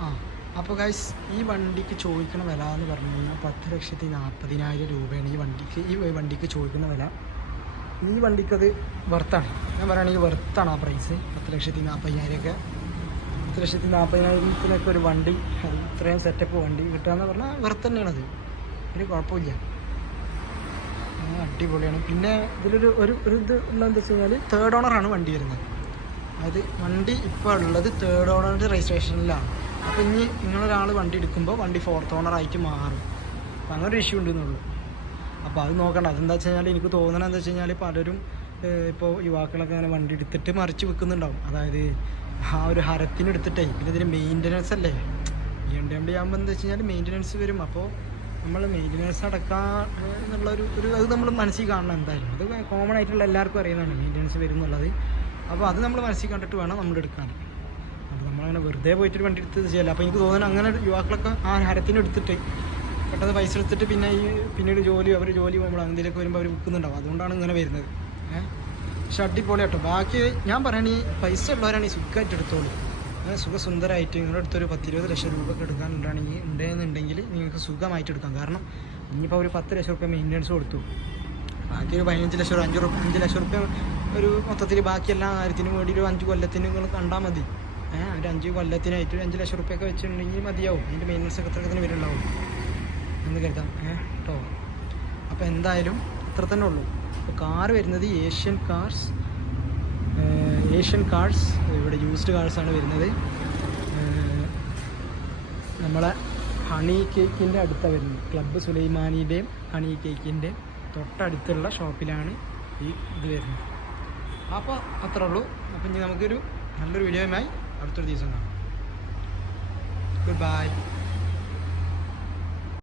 ആ. അപ്പോൾ ഗൈസ് ഈ വണ്ടിക്ക് ചോദിക്കുന്ന വില എന്ന് പറഞ്ഞു കഴിഞ്ഞാൽ പത്ത് ലക്ഷത്തി നാൽപ്പതിനായിരം രൂപയാണ് ഈ വണ്ടിക്ക് ഈ വണ്ടിക്ക് ചോദിക്കുന്ന വില. ഈ വണ്ടിക്കത് വെർത്താണ് ഞാൻ പറയുകയാണെങ്കിൽ വെർത്താണ് ആ പ്രൈസ് പത്ത് ലക്ഷത്തി നാൽപ്പതിനായിരമൊക്കെ പത്ത് ലക്ഷത്തി നാൽപ്പതിനായിരത്തിനൊക്കെ ഒരു വണ്ടി ഇത്രയും സെറ്റപ്പ് വണ്ടി കിട്ടുകയെന്ന് പറഞ്ഞാൽ വെർത്ത് തന്നെയാണത് ഒരു കുഴപ്പമില്ല. അടിപൊളിയാണ്. പിന്നെ ഇതിലൊരു ഒരു ഒരു ഇത് ഉള്ളതെന്ന് വെച്ച് കഴിഞ്ഞാൽ തേർഡ് ഓണറാണ് വണ്ടി വരുന്നത്. അതായത് വണ്ടി ഇപ്പോൾ ഉള്ളത് തേർഡ് ഓണറിന്റെ രജിസ്ട്രേഷനിലാണ് അപ്പോൾ ഇനി നിങ്ങളൊരാൾ വണ്ടി എടുക്കുമ്പോൾ വണ്ടി ഫോർത്ത് ഓണറായിട്ട് മാറും. അപ്പോൾ അങ്ങനെ ഒരു ഇഷ്യൂ ഉണ്ടെന്നുള്ളൂ. അപ്പോൾ അത് നോക്കണ്ട. അതെന്താ വെച്ച് കഴിഞ്ഞാൽ എനിക്ക് തോന്നണത് എന്താ വെച്ച് കഴിഞ്ഞാൽ പലരും ഇപ്പോൾ യുവാക്കളൊക്കെ അങ്ങനെ വണ്ടി എടുത്തിട്ട് മറിച്ച് വെക്കുന്നുണ്ടാവും. അതായത് ആ ഒരു ഹരത്തിന് എടുത്തിട്ടേ പിന്നെ ഇതിന് മെയിന്റനൻസ് അല്ലേ? B M D M D ആകുമ്പോൾ എന്താ വെച്ച് കഴിഞ്ഞാൽ മെയിന്റനൻസ് വരും. അപ്പോൾ നമ്മൾ മെയിന്റനൻസ് അടക്കാൻ എന്നുള്ള ഒരു ഒരു അത് നമ്മൾ മനസ്സിൽ കാണണം എന്തായാലും. അത് കോമൺ ആയിട്ടുള്ള എല്ലാവർക്കും അറിയുന്നതാണ്. മെയിന്റനൻസ് വരും എന്നുള്ളത്. അപ്പോൾ അത് നമ്മൾ മനസ്സിൽ കണ്ടിട്ട് വേണം നമ്മൾ എടുക്കാൻ അപ്പോൾ നമ്മളങ്ങനെ വെറുതെ പോയിട്ട് വണ്ടി എടുത്ത് ചെയ്യല്ല അപ്പോൾ എനിക്ക് തോന്നുന്നു അങ്ങനെ യുവാക്കളൊക്കെ ആ ഹരത്തിന് എടുത്തിട്ട്. പെട്ടെന്ന് പൈസ എടുത്തിട്ട് പിന്നെ ഈ പിന്നീട് ജോലി അവർ ജോലി നമ്മൾ അങ്ങനെയൊക്കെ വരുമ്പോൾ അവർ വിൽക്കുന്നുണ്ടാവും. അതുകൊണ്ടാണ് ഇങ്ങനെ വരുന്നത്. ഏഹ് പക്ഷെ അടിപൊളി കേട്ടോ. ബാക്കി ഞാൻ പറയണേ പൈസ ഉള്ളവരാണ് ഈ സുഖമായിട്ട് എടുത്തോളൂ. സുഖസുന്ദരമായിട്ട് നിങ്ങളുടെ അടുത്തൊരു പത്തിരുപത് ലക്ഷം രൂപ ഒക്കെ എടുക്കാനുണ്ടാണെങ്കിൽ ഉണ്ടെന്നുണ്ടെങ്കിൽ നിങ്ങൾക്ക് സുഖമായിട്ട് എടുക്കാം. കാരണം ഇനിയിപ്പോൾ ഒരു പത്ത് ലക്ഷം റുപ്യ മെയിന്റനൻസ് കൊടുത്തു. ബാക്കി ഒരു പതിനഞ്ച് ലക്ഷം ഒരു അഞ്ച് അഞ്ച് ലക്ഷം റുപ്യ ഒരു മൊത്തത്തിൽ ബാക്കി എല്ലാ കാര്യത്തിനും വേണ്ടി ഒരു അഞ്ച് കൊല്ലത്തിന് നിങ്ങൾ കണ്ടാൽ മതി. ഒരു അഞ്ച് കൊല്ലത്തിനായിട്ട് ഒരു അഞ്ച് ലക്ഷം റുപ്യൊക്കെ വെച്ചിട്ടുണ്ടെങ്കിൽ മതിയാവും. അതിന്റെ മെയിന്റനൻസ് ഒക്കെ തന്നെ വരുന്നുണ്ടാവും. എന്ന് കരുതാം. ഏഹ് കേട്ടോ അപ്പോൾ എന്തായാലും ഇത്ര തന്നെ ഉള്ളൂ. അപ്പോൾ കാറ് വരുന്നത് ഏഷ്യൻ കാർസ് ഏഷ്യൻ കാർസ് ഇവിടെ യൂസ്ഡ് കാർസാണ് വരുന്നത്. നമ്മളെ ഹണി കേക്കിന്റെ അടുത്താണ് വരുന്നത്. ക്ലബ്ബ് സുലൈമാനിയുടെയും ഹണി കേക്കിന്റെയും തൊട്ടടുത്തുള്ള ഷോപ്പിലാണ് ഈ ഇത് വരുന്നത്. അപ്പോൾ അത്രേ ഉള്ളൂ. അപ്പം ഇനി നമുക്കൊരു നല്ലൊരു വീഡിയോയുമായി അടുത്തൊരു ദിവസം കാണാം ഗുഡ് ബൈ